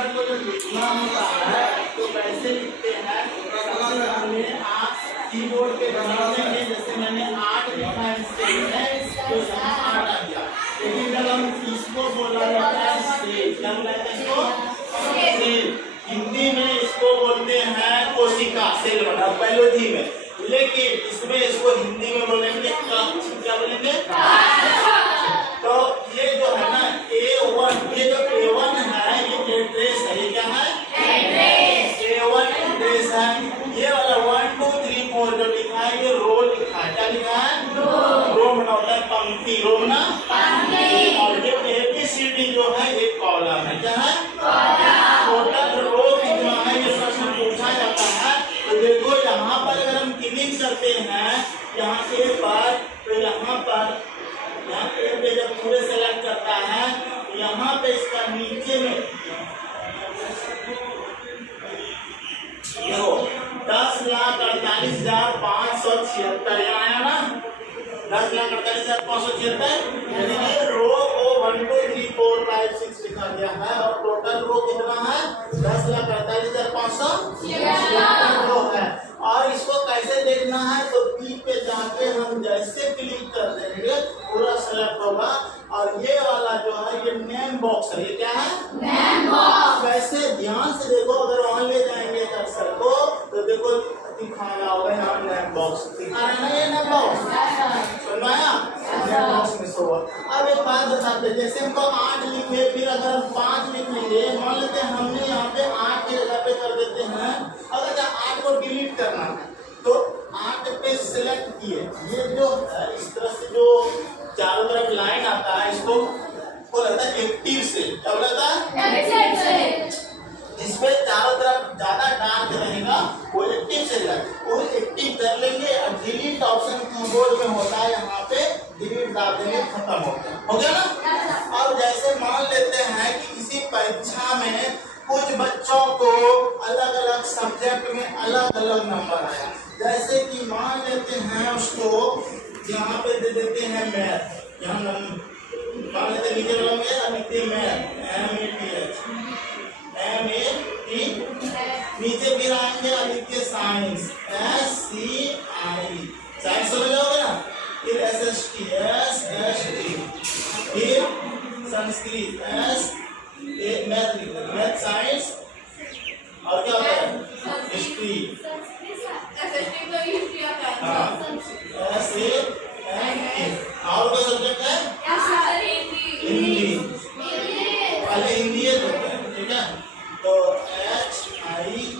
Number को जब लिखना होता है तो कैसे लिखते हैं? सबसे पहले आप कीबोर्ड पे बनाने में, जैसे मैंने 8 लिखा है तो यहाँ 8 आ गया। लेकिन जब हम इसको बोला जाता है स्टेज, क्या बोला जाता है इसको? स्टेज। हिंदी में इसको बोलते हैं कोशिका, सेल बना बायोलॉजी में। लेकिन इसमें इसको हिंदी में बोलेंगे क्या बोलेंगे? तो ये जो है ना A1, ये जो A1 है ये एड्रेस है। ये क्या है? एड्रेस। A1 एड्रेस है। ये वाला 1 2 3 4 जो लिखा है ये रो लिखा है। क्या लिखा है? रो बना होता है पंक्ति, रो ना पंक्ति। और ये ABCD जो है ये कॉलम है। क्या है? टोटल रो कितना है ये प्रश्न पूछा जाता है। तो देखो यहाँ पर अगर हम क्लिक करते हैं यहाँ पे पर, तो यहाँ पर पे जब पूरे सेलेक्ट करता है तो यहाँ पे इसका नीचे में देखो 10,48,576 आया ना, 10,48,576। यानी रो को 1 2 3 4 5 6 लिखा गया है और टोटल रो कितना है? 10,48,576 रो है। और इसको कैसे देखना है? तो पी पे जाके हम जैसे क्लिक कर देंगे पूरा सेलेक्ट होगा। और ये वाला जो है ये नेम बॉक्स है। ये क्या है? Name box. वैसे ध्यान से देखो, अगर वहां ले जाएंगे कर्सर को तो देखो दिखाना होगा यहाँ नेम बॉक्स दिखा रहे हैं ना, ये नेम बॉक्स सुनवाया नेम बॉक्स में शो। अब एक बात बताते हैं, जैसे हमको 8 लिखे, फिर अगर हम 5 लिख लेंगे, मान लेते हैं हमने यहाँ पे 8 की जगह पे कर देते हैं। अगर 8 को डिलीट करना है तो 8 पे सिलेक्ट किए, ये जो है इस तरह से जो चारों तरफ लाइन आता है इसको वो लगता है एक्टिव से। क्या लगता है? जिसपे चारों तरफ ज्यादा डार्क रहेगा वो एक्टिव से वो एक्टिव कर लेंगे। और डिलीट ऑप्शन कीबोर्ड में होता है, यहाँ पे डिलीट दाब देंगे, खत्म हो गया ना। और जैसे मान लेते हैं कि किसी परीक्षा में कुछ बच्चों को अलग अलग सब्जेक्ट में अलग अलग नंबर आया, जैसे कि मान लेते हैं उसको यहाँ पे दे देते हैं मैथ, यहाँ मान लेते हैं नीचे वाला में लिखते हैं मैथ MAT, नीचे फिर आएंगे लिखते साइंस SCI, साइंस समझ जाओगे ना। फिर SST फिर संस्कृत मैथ साइंस और क्या होता है? हिस्ट्री। हाँ और कोई सब्जेक्ट है? हिंदी। पहले हिंदी है ठीक है। तो HIND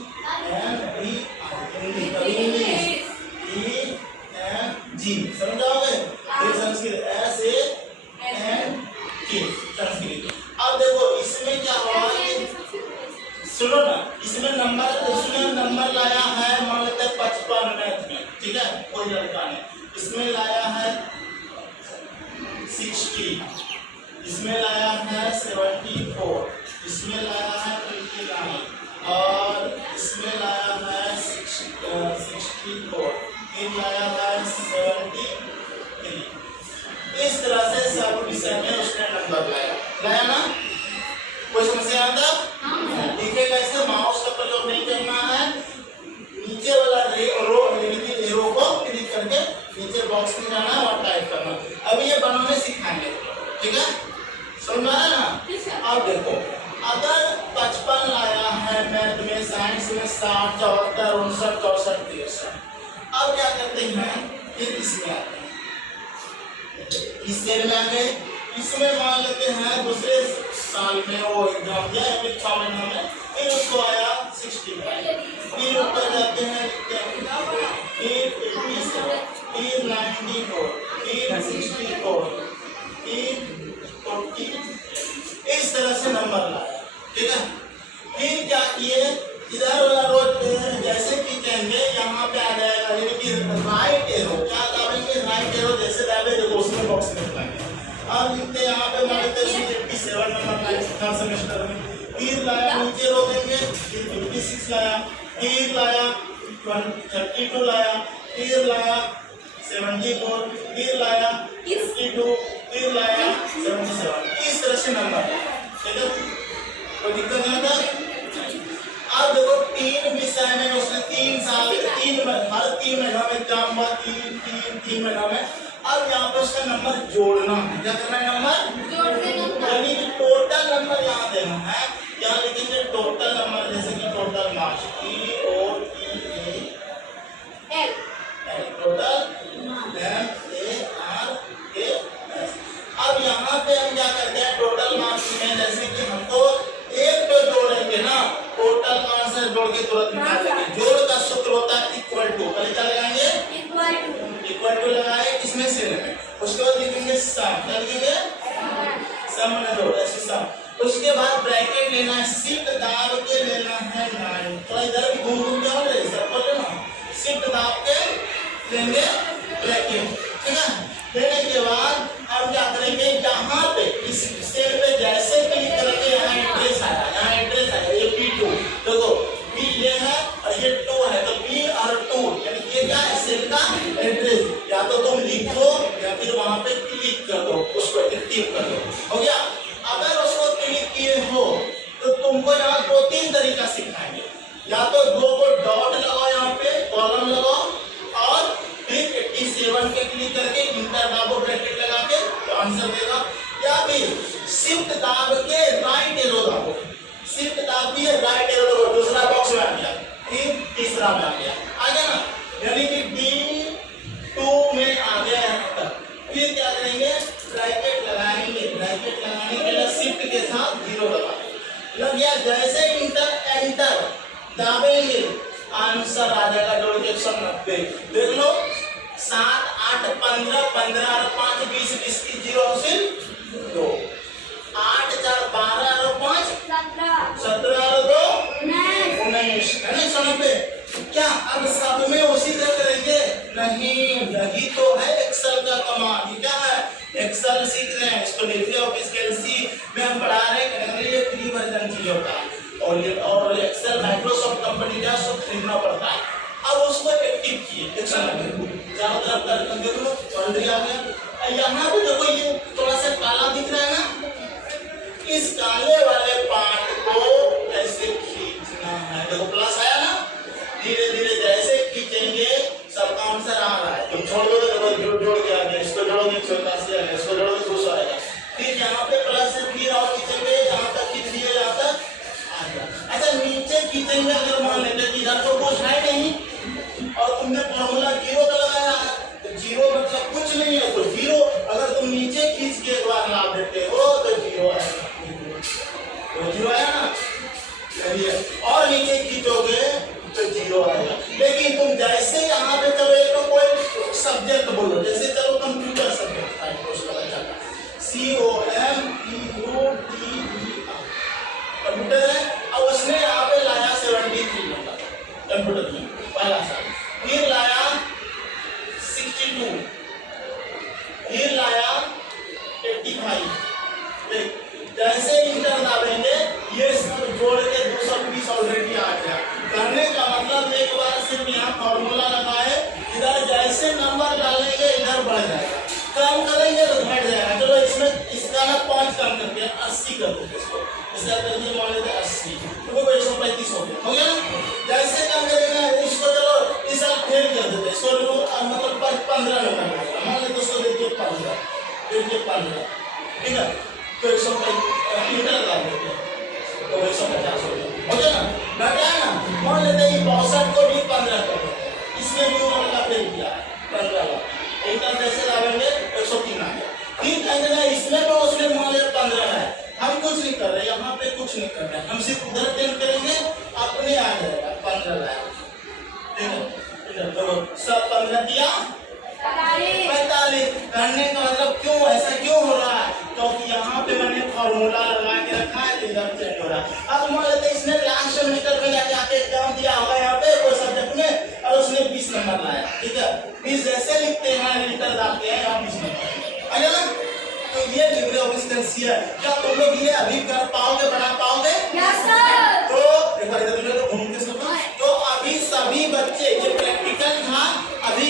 हिंदी, कभी इंग्लिश ENG समझ जाओगे। फिर संस्कृत SANT संस्कृत। अब देखो इसमें क्या हुआ, सुनो ना, इसमें नंबर लाया है मान लेते हैं 55 मैथ में, ठीक है, कोई लड़का ने इसमें लाया है 60, इसमें लाया है 74, इसमें लाया है 59 और इसमें लाया है 64, फिर लाया है 73। इस तरह से सब विषय में उसने नंबर लाया ना। कोई समस्या आता? देखिए कैसे माउस का प्रयोग नहीं करना है, नीचे वाला रो को क्लिक करके नीचे बॉक्स में जाना है और टाइप करना। अभी ये बनाने सिखाएंगे, ठीक है, समझ में आया ना। अब देखो अगर 55 लाया है मैथ में, साइंस में 60, 74, 59, 64, 63। अब क्या करते हैं, फिर इसमें आते हैं, इस सेल में आ गए। इसमें मान लेते हैं दूसरे साल में वो एग्जाम दिया 6 महीनों में, फिर उसको आया 65, फिर ऊपर जाते हैं फिर 87, फिर 94, फिर 64, फिर 40, इस तरह से नंबर लाया, ठीक है। फिर क्या किए, इधर वाला रो जैसे खींचेंगे यहाँ पे आ जाएगा, यानी कि राइट एरो, क्या दाबेंगे? राइट एरो जैसे दाबे देखो उसमें बॉक्स में लिखेंगे। अब लिखते यहाँ पे मान लेते हैं 87 नंबर लाया थर्ड सेमेस्टर में, फिर लाया नीचे रो देंगे, फिर 56 लाया, फिर लाया 32 लाया, फिर लाया 74, फिर लाया 52, फिर लाया 77, इस तरह से नंबर, ठीक है। कोई दिक्कत नहीं था। अब देखो 3 विषय में उसने 3 साल हर 3 महीनों में एग्जाम हुआ, 3 महीनों में। अब यहाँ पे उसका नंबर जोड़ना है, क्या करना है, नंबर यानी कि टोटल नंबर यहाँ देना है। यहाँ लिखेंगे टोटल नंबर, जैसे कि टोटल मार्क्स टोटल MARKS। अब यहाँ पे हम क्या करते हैं, टोटल मार्क्स में जैसे कि हमको एक तो जोड़ेंगे ना, टोटल मार्क्स से जोड़ के तुरंत निकाल लेंगे। जोड़ का सूत्र होता है इक्वल टू, पहले क्या लगाएंगे, इक्वल टू लगाए इसमें से में। उसके बाद लिखेंगे सम, क्या लिखेंगे, सम में जोड़, ऐसे सम। उसके बाद ब्रैकेट लेना है, शिफ्ट दाब के लेना है 9। थोड़ा इधर भी घूम घूम जाओ रे, सर्कल लेना, शिफ्ट दाब के लेंगे ब्रैकेट, ठीक है। लेने के बाद हम क्या करेंगे, यहाँ पे इस सेल पे जैसे क्लिक करेंगे यहाँ एड्रेस आया, यहाँ एड्रेस आया, ये P2 देखो, P ये है और ये 2 है, तो P और 2 यानी ये क्या है, सेल का एड्रेस। या तो तुम लिखो या फिर वहां पे क्लिक कर दो, उसको एक्टिव कर दो, हो गया। अगर उसको क्लिक किए हो तो तुमको यहाँ 2-3 तरीका सिखाएंगे। या तो 2 को डॉट लगाओ, यहाँ पे कॉलम लगाओ और फिर 87 पे क्लिक करके इंटर दाबो, ब्रैकेट लगा के तो आंसर देगा। या फिर शिफ्ट दाब के राइट एरो दाबो, शिफ्ट दाब दिए राइट एरो दाबो, दूसरा बॉक्स में आ गया, फिर तीसरा में आ गया, आ गया ना, यानी कि D2 में आ गया यहाँ तक। फिर क्या करेंगे, ब्रैकेट लगाएंगे, ब्रैकेट लगाने के लिए शिफ्ट के साथ 0 दबाएंगे, लग गया। जैसे एंटर दाबेंगे आंसर आ जाएगा, जोड़ के 190। देख लो 7 8 15 15 और 5 20 20 की 0 से 2 8 4 12 और 5 17 और 2 19 है ना, 190। क्या अब सब में उसी तरह करेंगे? नहीं, यही तो है एक्सेल का कमाल। ये क्या है, एक्सेल सीख रहे हैं, इसको लिब्रे ऑफिस कैल्सी में हम पढ़ा रहे हैं, ये फ्री वर्जन चीज होता है और एक्सेल माइक्रोसॉफ्ट कंपनी का सब खरीदना पड़ता है। अब उसको एक्टिव किए, एक्सेल में चारों तरफ कर देख लो, ऑलरेडी आ गया। यहाँ पे देखो ये थोड़ा सा काला दिख रहा है ना, इस काले वाले पार्ट को ऐसे खींचना है, देखो प्लस आया ना, धीरे धीरे जैसे खींचेंगे सबका आंसर आ रहा है। तुम छोड़ दो तो जोड़ के आ गया, इसको जोड़ोगे 180 आएगा, इसको जोड़ोगे 200 आएगा। फिर यहाँ पे प्लस से फिर और खींचेंगे, जहाँ तक खींच दिए जहाँ तक आ गया। अच्छा नीचे खींचेंगे, अगर मान लेते कि इधर तो कुछ है नहीं और तुमने फॉर्मूला 0 का लगाया तो 0 मतलब कुछ नहीं है, तो 0 अगर तुम नीचे खींच के एक बार ला देते हो तो 0 आएगा, तो 0 आया ना, और नीचे खींचोगे तो 0 आएगा। लेकिन तुम जैसे यहाँ पे चलो, एक तो कोई सब्जेक्ट बोलो, जैसे चलो कंप्यूटर सब्जेक्ट है, उसका बच्चा COMPUTER कंप्यूटर है, और उसने यहाँ पे लाया 73 नंबर कंप्यूटर में पहला साल, फिर लाया 62, फिर लाया 85। जैसे इंटर दाबेंगे ये सब जोड़ के 220 ऑलरेडी आ गया। करने का मतलब एक बार सिर्फ यहाँ फॉर्मूला लगाए, इधर जैसे नंबर डालेंगे इधर बढ़ जाएगा, कम करेंगे तो घट जाएगा। चलो इसमें इसका ना 5 कम करके 80 कर देते, इसको इसका करके मान लेते 80, तो 135 हो गया, हो गया ना। जैसे कम करेगा इसको, चलो इस साल फेल कर देते, इसको मतलब 15 नंबर लगेगा, मान लेते उसको देखिए 15, ठीक है, तो 150 इंटर डाल देते हैं तो 150 हो गया ना, घटा ना। मान लेते हैं 62 को भी 15 कर देते हैं, इसमें भी उन्होंने फेल किया 15 इंटर जैसे डालेंगे 103 आ गया। फिर कहेंगे इसमें तो उसने मान लिया 15 है, हम कुछ नहीं कर रहे, यहाँ पे कुछ नहीं कर रहे, हम सिर्फ उधर टेन करेंगे, अपने आ जाएगा 15 लाया, ठीक है, तो सब 15 दिया 45। करने का मतलब क्यों ऐसा क्यों हो रहा है, क्योंकि यहाँ पे मैंने फॉर्मूला लगा के रखा है, इधर चेंज हो रहा है। अब मान लेते इसने लास्ट सेमेस्टर में जाके एग्जाम दिया होगा यहाँ पे कोई सब्जेक्ट में, और उसने 20 नंबर लाया, ठीक है, 20 जैसे लिखते हैं इंटर डालते हैं यहाँ 20 नंबर आ गया ना। तो ये लिब्रे ऑफिस कैल्सी है, क्या तुम लोग ये अभी कर पाओगे, बना पाओगे? Yes sir. तो एक बार इधर घूम के सुनो, तो अभी सभी बच्चे, ये प्रैक्टिकल था, अभी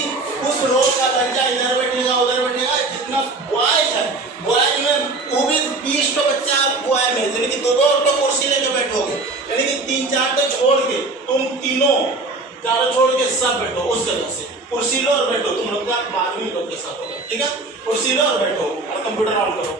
उस रो का बच्चा इधर बैठेगा उधर बैठेगा, जितना बॉयज है, बॉयज में वो भी 20 तो बच्चा बॉय में, यानी कि 2-2 तो कुर्सी लेके वाला छोड़ के सब बैठो उस जगह से, कुर्सी लो और बैठो। तुम लोग का 12वीं लोग के साथ होगा, ठीक है? कुर्सी लो और बैठो और कंप्यूटर ऑन करो।